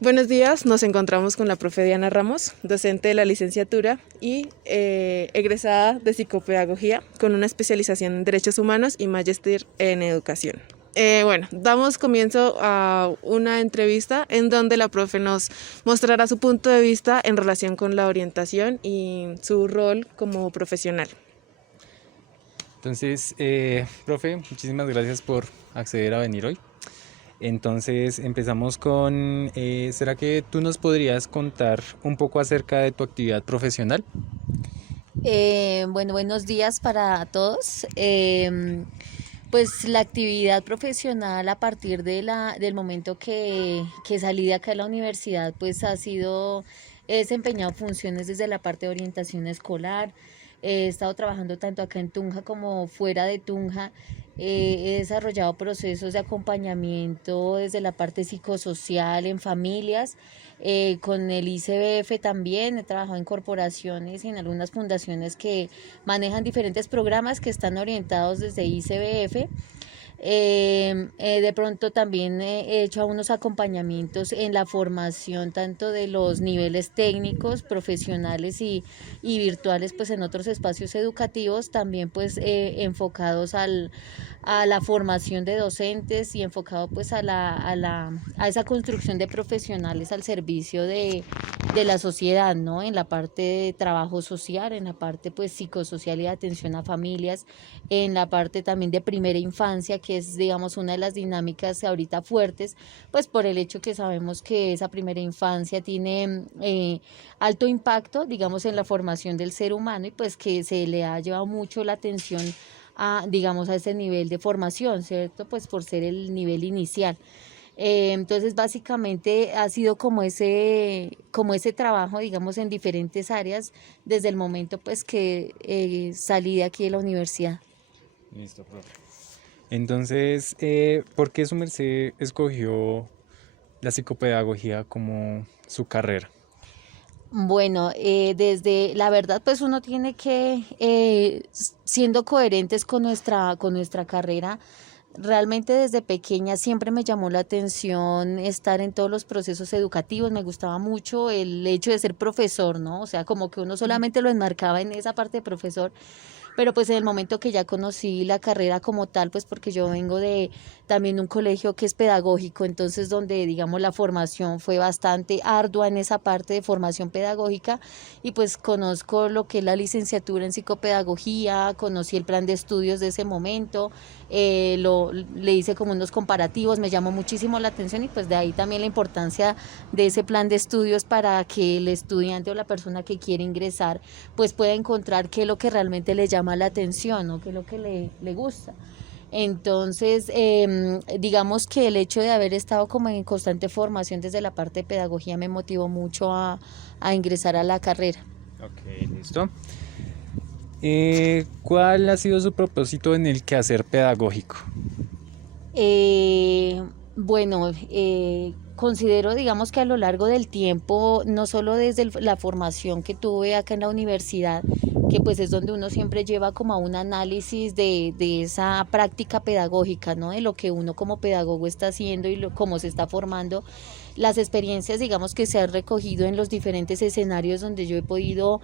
Buenos días, nos encontramos con la profe Diana Ramos, docente de la licenciatura y egresada de psicopedagogía con una especialización en derechos humanos y magíster en educación. Damos comienzo a una entrevista en donde la profe nos mostrará su punto de vista en relación con la orientación y su rol como profesional. Entonces, profe, muchísimas gracias por acceder a venir hoy. Entonces, empezamos con, ¿será que tú nos podrías contar un poco acerca de tu actividad profesional? Bueno, buenos días para todos. Pues la actividad profesional a partir del momento que salí de acá de la universidad, pues he desempeñado funciones desde la parte de orientación escolar. He estado trabajando tanto acá en Tunja como fuera de Tunja. He desarrollado procesos de acompañamiento desde la parte psicosocial en familias. Con el ICBF también he trabajado en corporaciones y en algunas fundaciones que manejan diferentes programas que están orientados desde ICBF. De pronto también he hecho unos acompañamientos en la formación tanto de los niveles técnicos, profesionales y virtuales, pues en otros espacios educativos, también pues enfocados a la formación de docentes y enfocado pues a esa construcción de profesionales al servicio de la sociedad, ¿no? En la parte de trabajo social, en la parte pues psicosocial y de atención a familias, en la parte también de primera infancia, que es digamos una de las dinámicas ahorita fuertes, pues por el hecho que sabemos que esa primera infancia tiene alto impacto, digamos, en la formación del ser humano y pues que se le ha llevado mucho la atención digamos, a ese nivel de formación, ¿cierto? Pues por ser el nivel inicial. Entonces, básicamente ha sido como ese trabajo, digamos, en diferentes áreas desde el momento pues que salí de aquí de la universidad. Listo, profe. Entonces, ¿por qué su merced escogió la psicopedagogía como su carrera? Bueno, desde la verdad, pues uno tiene que, siendo coherentes con nuestra carrera, realmente desde pequeña siempre me llamó la atención estar en todos los procesos educativos, me gustaba mucho el hecho de ser profesor, ¿no? O sea, como que uno solamente lo enmarcaba en esa parte de profesor, pero pues en el momento que ya conocí la carrera como tal, pues porque yo vengo de también un colegio que es pedagógico, entonces donde digamos la formación fue bastante ardua en esa parte de formación pedagógica y pues conozco lo que es la licenciatura en psicopedagogía, conocí el plan de estudios de ese momento, le hice como unos comparativos, me llamó muchísimo la atención y pues de ahí también la importancia de ese plan de estudios para que el estudiante o la persona que quiere ingresar pues pueda encontrar qué es lo que realmente le llama la atención o qué es lo que le gusta. Entonces, digamos que el hecho de haber estado como en constante formación desde la parte de pedagogía me motivó mucho a ingresar a la carrera. Ok, listo. ¿Cuál ha sido su propósito en el quehacer pedagógico? Eh, bueno, considero, digamos que a lo largo del tiempo, no solo desde la formación que tuve acá en la universidad, que pues es donde uno siempre lleva como a un análisis de esa práctica pedagógica, ¿no? De lo que uno como pedagogo está haciendo y cómo se está formando, las experiencias, digamos, que se han recogido en los diferentes escenarios donde yo he podido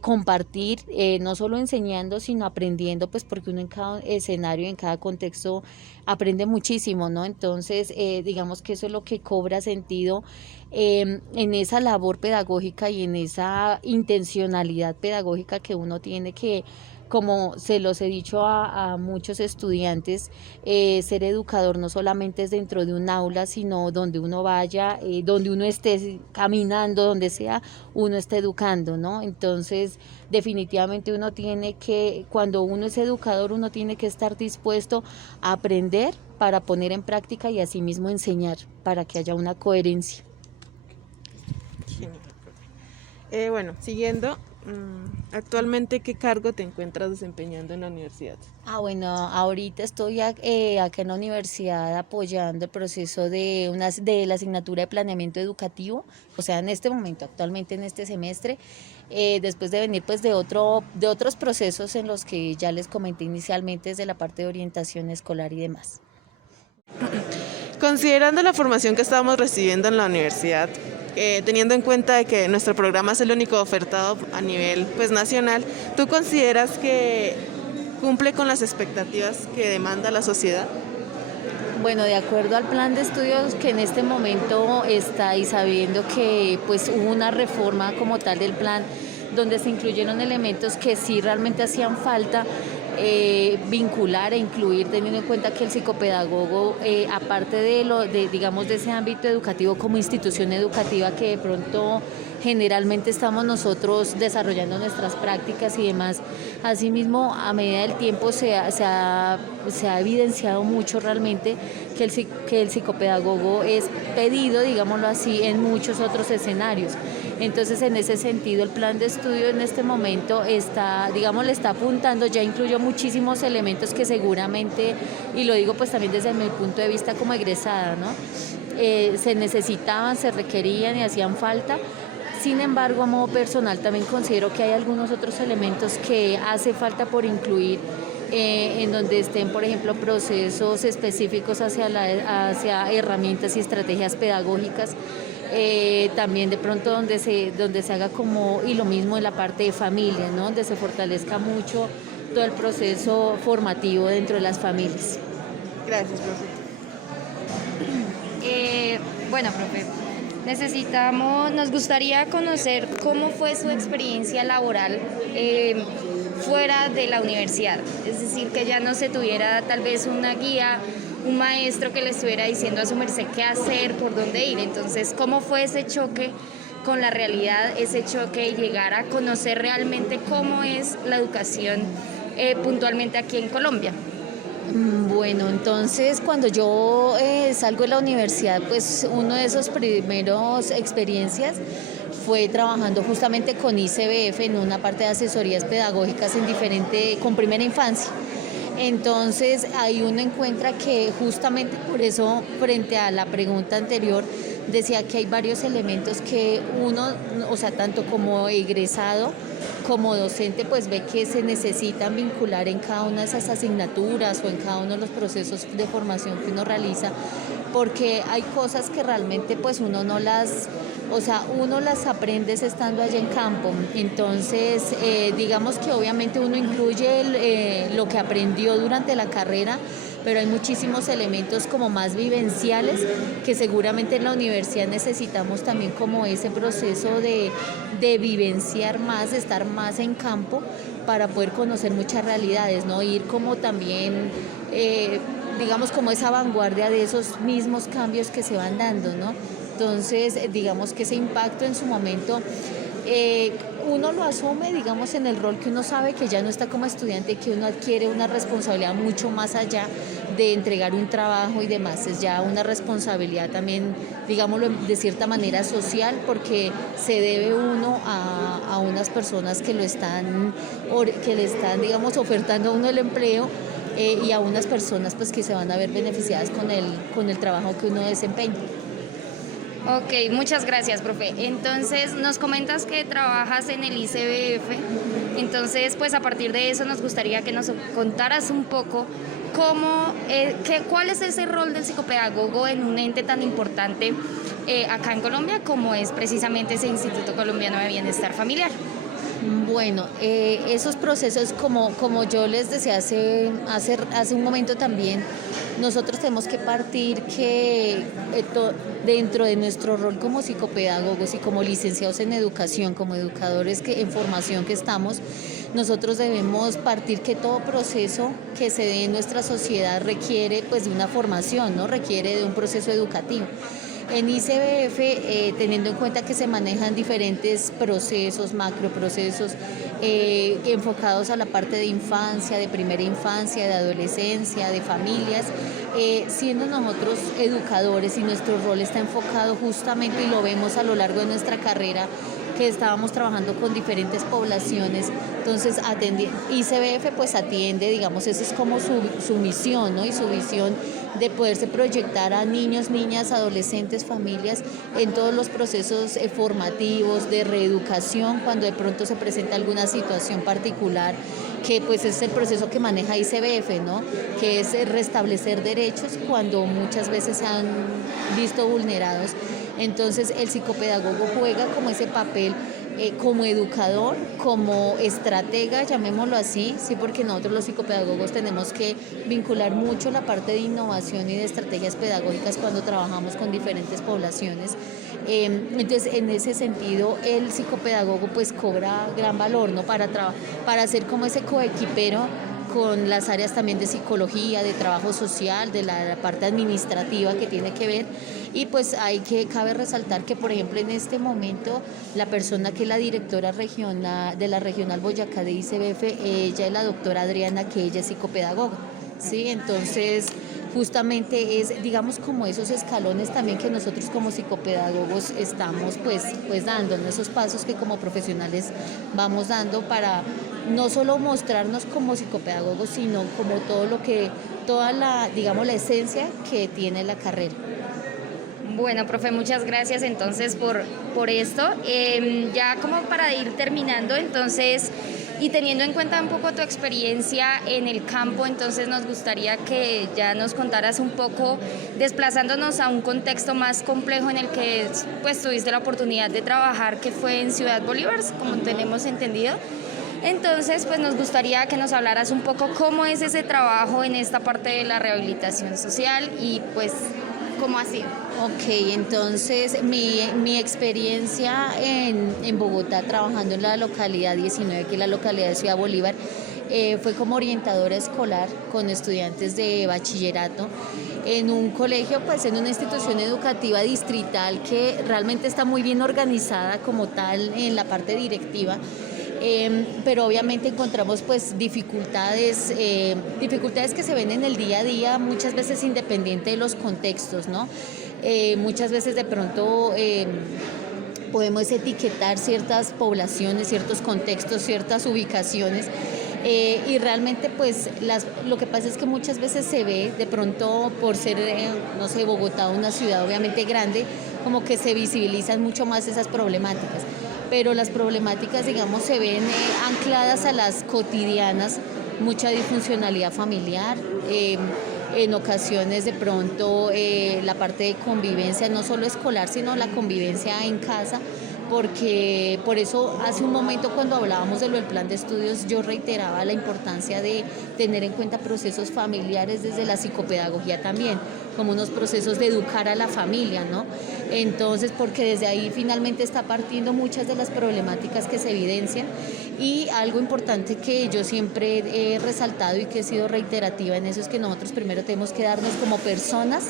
compartir, no solo enseñando, sino aprendiendo, pues porque uno en cada escenario, en cada contexto aprende muchísimo, ¿no? Entonces, digamos que eso es lo que cobra sentido en esa labor pedagógica y en esa intencionalidad pedagógica que uno tiene que, como se los he dicho a muchos estudiantes, ser educador no solamente es dentro de un aula, sino donde uno vaya, donde uno esté caminando, donde sea, uno está educando, ¿no? Entonces, definitivamente uno tiene que, cuando uno es educador, uno tiene que estar dispuesto a aprender para poner en práctica y asimismo enseñar, para que haya una coherencia. Genial, profe. Siguiendo, actualmente, ¿qué cargo te encuentras desempeñando en la universidad? Bueno, ahorita estoy acá en la universidad apoyando el proceso de la asignatura de planeamiento educativo, o sea, en este momento, actualmente en este semestre, después de venir pues de otros procesos en los que ya les comenté inicialmente desde la parte de orientación escolar y demás. Considerando la formación que estamos recibiendo en la universidad, teniendo en cuenta de que nuestro programa es el único ofertado a nivel pues, nacional, ¿tú consideras que cumple con las expectativas que demanda la sociedad? Bueno, de acuerdo al plan de estudios que en este momento está y sabiendo que pues hubo una reforma como tal del plan donde se incluyeron elementos que sí realmente hacían falta, vincular e incluir, teniendo en cuenta que el psicopedagogo, aparte digamos, de ese ámbito educativo como institución educativa que de pronto generalmente estamos nosotros desarrollando nuestras prácticas y demás, asimismo a medida del tiempo se ha evidenciado mucho realmente que el psicopedagogo es pedido, digámoslo así, en muchos otros escenarios. Entonces, en ese sentido, el plan de estudio en este momento está, digamos, le está apuntando, ya incluyó muchísimos elementos que seguramente, y lo digo pues también desde mi punto de vista como egresada, ¿no? Se necesitaban, se requerían y hacían falta. Sin embargo, a modo personal también considero que hay algunos otros elementos que hace falta por incluir, en donde estén, por ejemplo, procesos específicos hacia herramientas y estrategias pedagógicas, también de pronto donde se haga como, y lo mismo en la parte de familia, ¿no? Donde se fortalezca mucho todo el proceso formativo dentro de las familias. Gracias, profe. Bueno, profe, nos gustaría conocer cómo fue su experiencia laboral fuera de la universidad, es decir, que ya no se tuviera tal vez una guía, un maestro que le estuviera diciendo a su merced qué hacer, por dónde ir. Entonces, ¿cómo fue ese choque con la realidad, ese choque y llegar a conocer realmente cómo es la educación puntualmente aquí en Colombia? Bueno, entonces cuando yo salgo de la universidad, pues uno de esos primeros experiencias fue trabajando justamente con ICBF en una parte de asesorías pedagógicas con primera infancia. Entonces ahí uno encuentra que justamente por eso, frente a la pregunta anterior, decía que hay varios elementos que uno, o sea, tanto como egresado como docente, pues ve que se necesitan vincular en cada una de esas asignaturas o en cada uno de los procesos de formación que uno realiza, porque hay cosas que realmente pues uno las aprende estando allá en campo. Entonces, digamos que obviamente uno incluye lo que aprendió durante la carrera, pero hay muchísimos elementos como más vivenciales que seguramente en la universidad necesitamos también como ese proceso de vivenciar más, de estar más en campo para poder conocer muchas realidades, ¿no? Ir como también, digamos, como esa vanguardia de esos mismos cambios que se van dando, ¿no? Entonces, digamos que ese impacto en su momento uno lo asume, digamos, en el rol que uno sabe que ya no está como estudiante, que uno adquiere una responsabilidad mucho más allá de entregar un trabajo y demás. Es ya una responsabilidad también, digámoslo, de cierta manera social, porque se debe uno a unas personas que le están, digamos, ofertando a uno el empleo, y a unas personas pues que se van a ver beneficiadas con el trabajo que uno desempeña. Ok, muchas gracias, profe. Entonces, nos comentas que trabajas en el ICBF, entonces, pues a partir de eso nos gustaría que nos contaras un poco cuál es ese rol del psicopedagogo en un ente tan importante acá en Colombia como es precisamente ese Instituto Colombiano de Bienestar Familiar. Bueno, esos procesos, como yo les decía hace un momento también, nosotros tenemos que partir que dentro de nuestro rol como psicopedagogos y como licenciados en educación, como educadores en formación que estamos, nosotros debemos partir que todo proceso que se dé en nuestra sociedad requiere pues de una formación, ¿no? Requiere de un proceso educativo. En ICBF, teniendo en cuenta que se manejan diferentes procesos, macroprocesos, enfocados a la parte de infancia, de primera infancia, de adolescencia, de familias, siendo nosotros educadores y nuestro rol está enfocado justamente, y lo vemos a lo largo de nuestra carrera, que estábamos trabajando con diferentes poblaciones, entonces ICBF pues atiende, digamos, esa es como su misión, ¿no? Y su visión de poderse proyectar a niños, niñas, adolescentes, familias en todos los procesos formativos, de reeducación, cuando de pronto se presenta alguna situación particular que pues es el proceso que maneja ICBF, ¿no? Que es restablecer derechos cuando muchas veces se han visto vulnerados. Entonces el psicopedagogo juega como ese papel como educador, como estratega, llamémoslo así, sí, porque nosotros los psicopedagogos tenemos que vincular mucho la parte de innovación y de estrategias pedagógicas cuando trabajamos con diferentes poblaciones. Entonces, en ese sentido, el psicopedagogo pues cobra gran valor, ¿no? Para ser como ese coequipero con las áreas también de psicología, de trabajo social, de la parte administrativa que tiene que ver. Y pues cabe resaltar que, por ejemplo, en este momento la persona que es la directora regional de la Regional Boyacá de ICBF, ella es la doctora Adriana, que ella es psicopedagoga, ¿sí? Entonces, justamente es, digamos, como esos escalones también que nosotros como psicopedagogos estamos pues dando, ¿no? Esos pasos que como profesionales vamos dando para no solo mostrarnos como psicopedagogos, sino como toda la, digamos, la esencia que tiene la carrera. Bueno, profe, muchas gracias entonces por esto. Ya como para ir terminando, entonces, y teniendo en cuenta un poco tu experiencia en el campo, entonces nos gustaría que ya nos contaras un poco, desplazándonos a un contexto más complejo en el que pues tuviste la oportunidad de trabajar, que fue en Ciudad Bolívar, como tenemos entendido. Entonces, pues nos gustaría que nos hablaras un poco cómo es ese trabajo en esta parte de la rehabilitación social y pues cómo ha sido. Ok, entonces mi experiencia en Bogotá trabajando en la localidad 19, que es la localidad de Ciudad Bolívar, fue como orientadora escolar con estudiantes de bachillerato en un colegio, pues en una institución educativa distrital que realmente está muy bien organizada como tal en la parte directiva. Pero obviamente encontramos pues dificultades que se ven en el día a día, muchas veces independiente de los contextos, ¿no? Muchas veces de pronto podemos etiquetar ciertas poblaciones, ciertos contextos, ciertas ubicaciones. Y realmente pues lo que pasa es que muchas veces se ve de pronto por ser, no sé, Bogotá, una ciudad obviamente grande, como que se visibilizan mucho más esas problemáticas. Pero las problemáticas, digamos, se ven ancladas a las cotidianas, mucha disfuncionalidad familiar, en ocasiones de pronto la parte de convivencia, no solo escolar, sino la convivencia en casa, porque por eso hace un momento cuando hablábamos de lo del plan de estudios yo reiteraba la importancia de tener en cuenta procesos familiares desde la psicopedagogía también, como unos procesos de educar a la familia, ¿no? Entonces, porque desde ahí finalmente está partiendo muchas de las problemáticas que se evidencian y algo importante que yo siempre he resaltado y que he sido reiterativa en eso es que nosotros primero tenemos que darnos como personas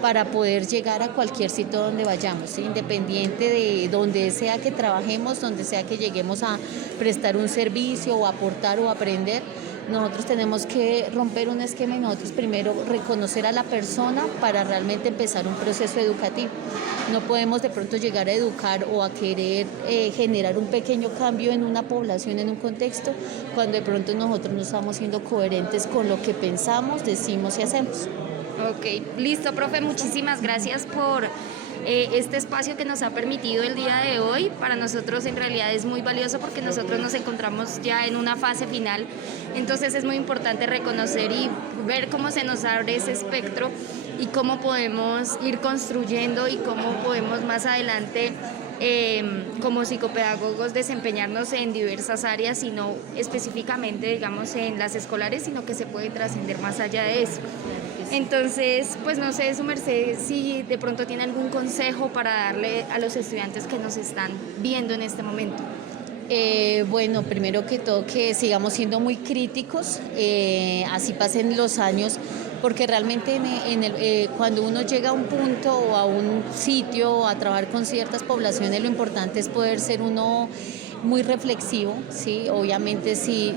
para poder llegar a cualquier sitio donde vayamos, ¿sí? Independiente de donde sea que trabajemos, donde sea que lleguemos a prestar un servicio o aportar o aprender, nosotros tenemos que romper un esquema y nosotros primero reconocer a la persona para realmente empezar un proceso educativo. No podemos de pronto llegar a educar o a querer generar un pequeño cambio en una población, en un contexto, cuando de pronto nosotros no estamos siendo coherentes con lo que pensamos, decimos y hacemos. Ok, listo, profe, muchísimas gracias por este espacio que nos ha permitido el día de hoy. Para nosotros en realidad es muy valioso porque nosotros nos encontramos ya en una fase final, entonces es muy importante reconocer y ver cómo se nos abre ese espectro y cómo podemos ir construyendo y cómo podemos más adelante como psicopedagogos desempeñarnos en diversas áreas y no específicamente, digamos, en las escolares, sino que se puede trascender más allá de eso. Entonces, pues no sé, su merced, si de pronto tiene algún consejo para darle a los estudiantes que nos están viendo en este momento. Bueno, primero que todo que sigamos siendo muy críticos, así pasen los años, porque realmente cuando uno llega a un punto o a un sitio a trabajar con ciertas poblaciones, lo importante es poder ser uno muy reflexivo, ¿sí? Obviamente sí,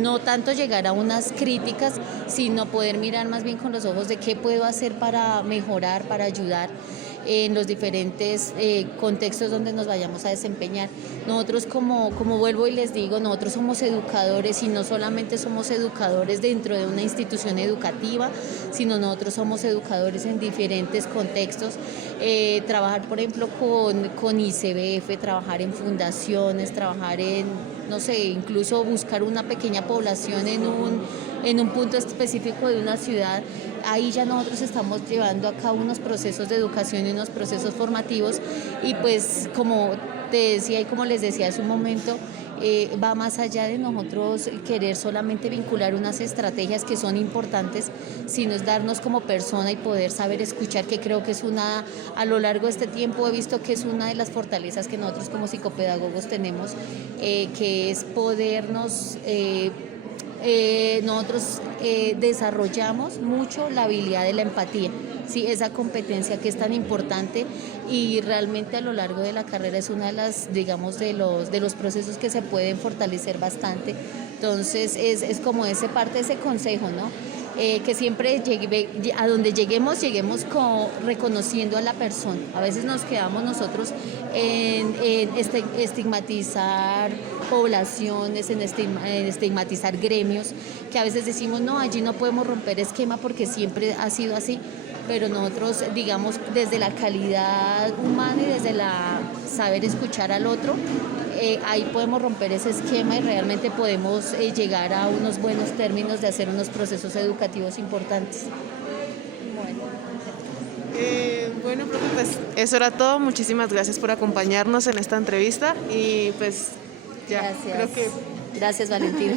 no tanto llegar a unas críticas, sino poder mirar más bien con los ojos de qué puedo hacer para mejorar, para ayudar. en los diferentes contextos donde nos vayamos a desempeñar. Nosotros como vuelvo y les digo, nosotros somos educadores y no solamente somos educadores dentro de una institución educativa, sino nosotros somos educadores en diferentes contextos. Trabajar, por ejemplo, con ICBF, trabajar en fundaciones, trabajar en, no sé, incluso buscar una pequeña población en un punto específico de una ciudad. Ahí ya nosotros estamos llevando a cabo unos procesos de educación y unos procesos formativos y pues como te decía y como les decía hace un momento, va más allá de nosotros querer solamente vincular unas estrategias que son importantes, sino es darnos como persona y poder saber escuchar, que creo que es a lo largo de este tiempo he visto que es una de las fortalezas que nosotros como psicopedagogos tenemos, que es podernos... nosotros desarrollamos mucho la habilidad de la empatía, ¿sí? Esa competencia que es tan importante y realmente a lo largo de la carrera es una de las, digamos, de los procesos que se pueden fortalecer bastante. Entonces es como parte de ese consejo, ¿no? Que siempre a donde lleguemos reconociendo a la persona. A veces nos quedamos nosotros en estigmatizar poblaciones, en estigmatizar gremios, que a veces decimos, no, allí no podemos romper esquema porque siempre ha sido así, pero nosotros, digamos, desde la calidad humana y desde la saber escuchar al otro, ahí podemos romper ese esquema y realmente podemos llegar a unos buenos términos de hacer unos procesos educativos importantes. Bueno, profe, pues eso era todo. Muchísimas gracias por acompañarnos en esta entrevista y pues ya, Gracias. creo que... Gracias, Valentina.